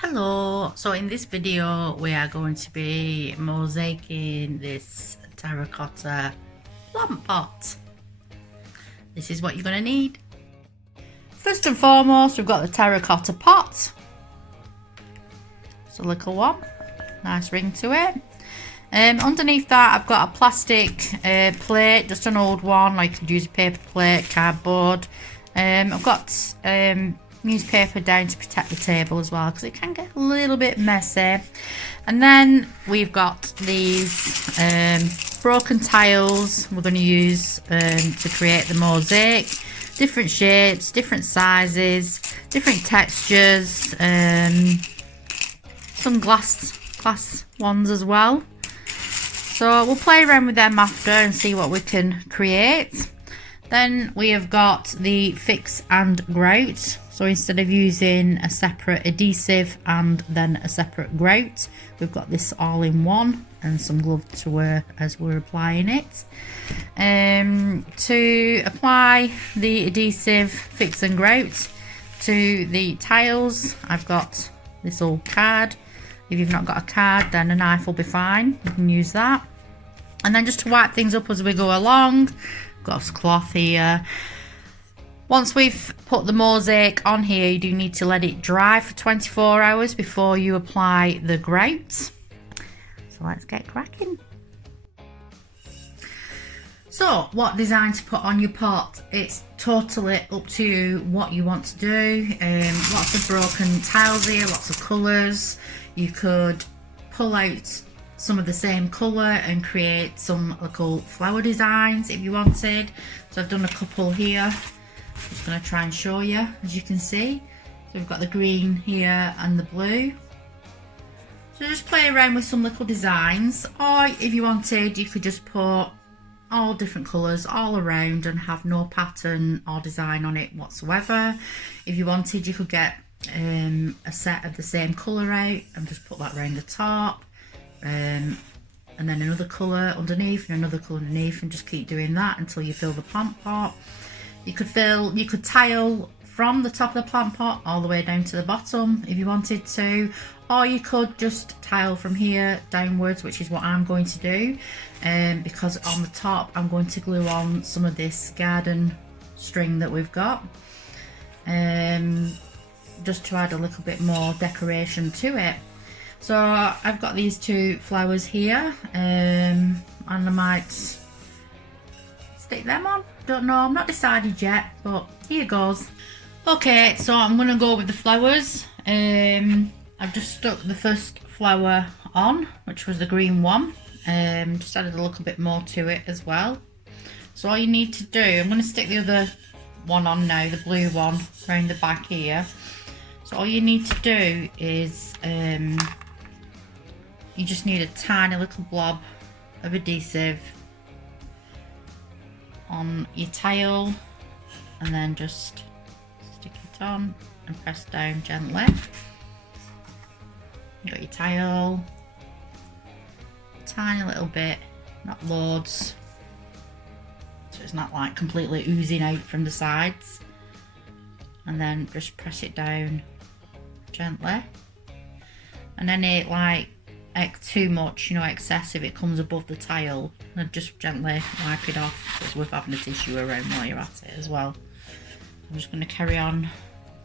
Hello, so in this video we are going to be mosaicing this terracotta plant pot. This is what you're going to need. First and foremost, we've got the terracotta pot. It's a little one, nice ring to it. Underneath that I've got a plastic plate, just an old one, like you could use a paper plate, cardboard. I've got newspaper down to protect the table as well, because it can get a little bit messy. And then we've got these broken tiles we're going to use to create the mosaic. Different shapes, different sizes, different textures, some glass ones as well. So we'll play around with them after and see what we can create. Then we have got the fix and grout. So instead of using a separate adhesive and then a separate grout, we've got this all in one and some gloves to wear as we're applying it. To apply the adhesive fix and grout to the tiles, I've got this old card. If you've not got a card, then a knife will be fine. You can use that. And then just to wipe things up as we go along, got a cloth here. Once we've put the mosaic on here, you do need to let it dry for 24 hours before you apply the grout. So let's get cracking. So what design to put on your pot? It's totally up to you what you want to do. Lots of broken tiles here, lots of colours. You could pull out some of the same colour and create some little flower designs if you wanted. So I've done a couple here. I'm just going to try and show you, as you can see. So we've got the green here and the blue. So just play around with some little designs, or if you wanted, you could just put all different colours all around and have no pattern or design on it whatsoever. If you wanted, you could get a set of the same colour out and just put that around the top. And then another colour underneath and another colour underneath, and just keep doing that until you fill the plant pot. You could tile from the top of the plant pot all the way down to the bottom if you wanted to, or you could just tile from here downwards, which is what I'm going to do, because on the top I'm going to glue on some of this garden string that we've got, just to add a little bit more decoration to it. So I've got these two flowers here, and I might stick them on. Don't know, I'm not decided yet, but here goes. Okay, so I'm gonna go with the flowers. I've just stuck the first flower on, which was the green one. Just added a little bit more to it as well. So all you need to do, I'm gonna stick the other one on now, the blue one, around the back here. So all you need to do is you just need a tiny little blob of adhesive on your tile, and then just stick it on and press down gently. You got your tile, tiny little bit, not loads, so it's not like completely oozing out from the sides, and then just press it down gently. And then it like too much, you know, excessive, it comes above the tile, and just gently wipe it off. It's worth having a tissue around while you're at it as well. I'm just going to carry on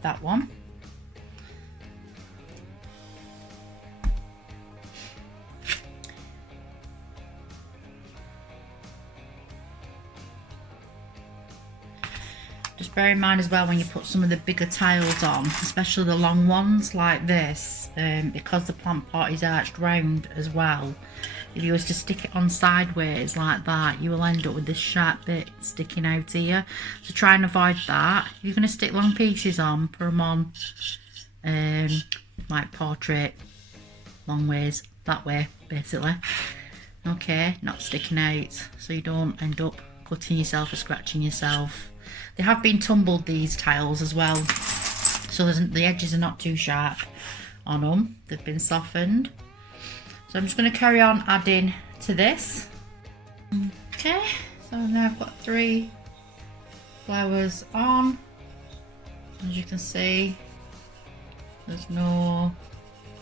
that one. Just bear in mind as well when you put some of the bigger tiles on, especially the long ones like this, because the plant pot is arched round as well, if you was to stick it on sideways like that, you will end up with this sharp bit sticking out here. So try and avoid that. If you're going to stick long pieces on, put them on like portrait, long ways, that way basically. Okay, not sticking out, so you don't end up cutting yourself or scratching yourself. They have been tumbled, these tiles as well, so the edges are not too sharp on them. They've been softened. So I'm just going to carry on adding to this. Okay, so now I've got 3 flowers on. As you can see, there's no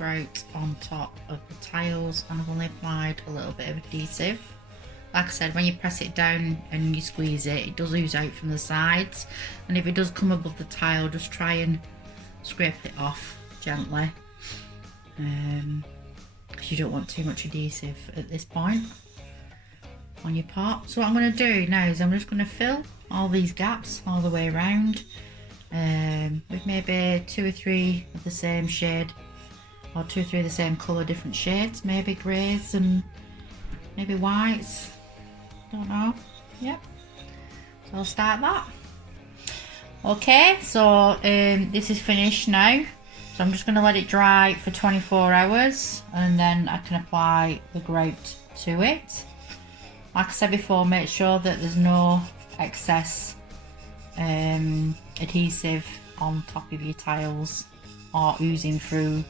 grout on top of the tiles, and I've only applied a little bit of adhesive. Like I said, when you press it down and you squeeze it, it does ooze out from the sides, and if it does come above the tile, just try and scrape it off gently, because you don't want too much adhesive at this point on your pot. So what I'm going to do now is I'm just going to fill all these gaps all the way around with maybe 2 or 3 of the same shade, or 2 or 3 of the same colour, different shades, maybe greys and maybe whites, don't know. Yep, so I'll start that. Okay, so this is finished now, so I'm just going to let it dry for 24 hours and then I can apply the grout to it. Like I said before, make sure that there's no excess adhesive on top of your tiles or oozing through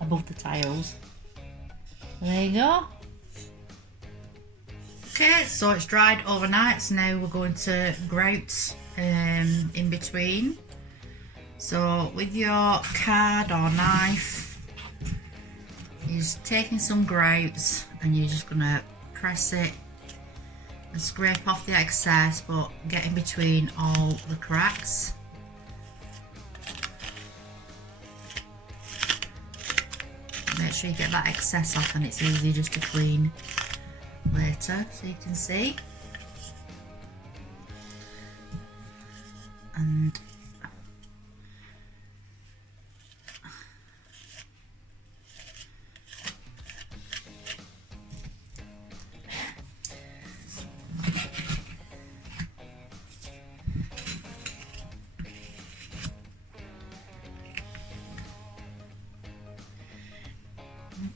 above the tiles. There you go. Okay, so it's dried overnight, so now we're going to grout in between. So with your card or knife, you're just taking some grout and you're just going to press it and scrape off the excess, but get in between all the cracks. Make sure you get that excess off, and it's easy just to clean later, so you can see. And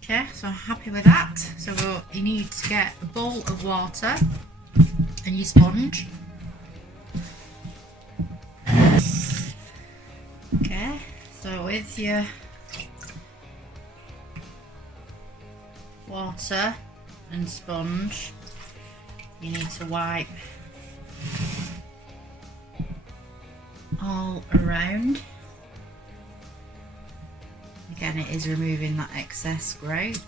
okay, so I'm happy with that. So you need to get a bowl of water and your sponge. Okay, so with your water and sponge, you need to wipe all around. Again, it is removing that excess grout.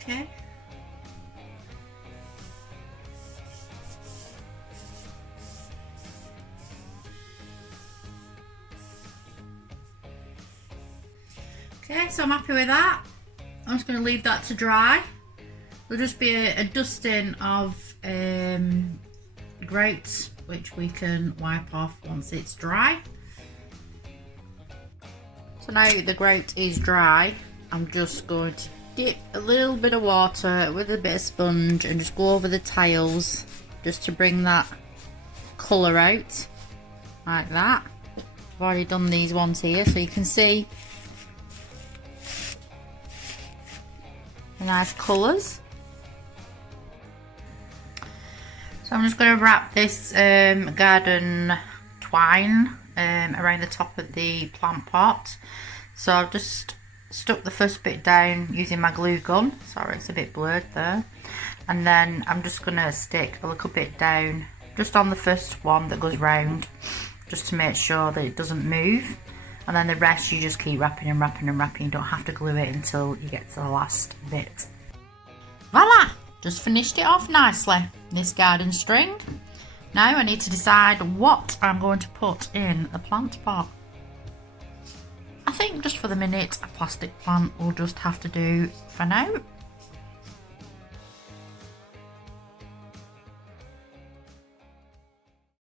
Okay. Okay, so I'm happy with that. I'm just going to leave that to dry. There'll just be a dusting of grout, which we can wipe off once it's dry. So now the grout is dry, I'm just going to dip a little bit of water with a bit of sponge and just go over the tiles just to bring that colour out, like that. I've already done these ones here, so you can see the nice colours. So I'm just going to wrap this garden twine around the top of the plant pot. So I've just stuck the first bit down using my glue gun. Sorry, it's a bit blurred there. And then I'm just going to stick a little bit down just on the first one that goes round, just to make sure that it doesn't move. And then the rest you just keep wrapping and wrapping and wrapping. You don't have to glue it until you get to the last bit. Voila! Just finished it off nicely, this garden string. Now I need to decide what I'm going to put in the plant pot. I think just for the minute a plastic plant will just have to do for now.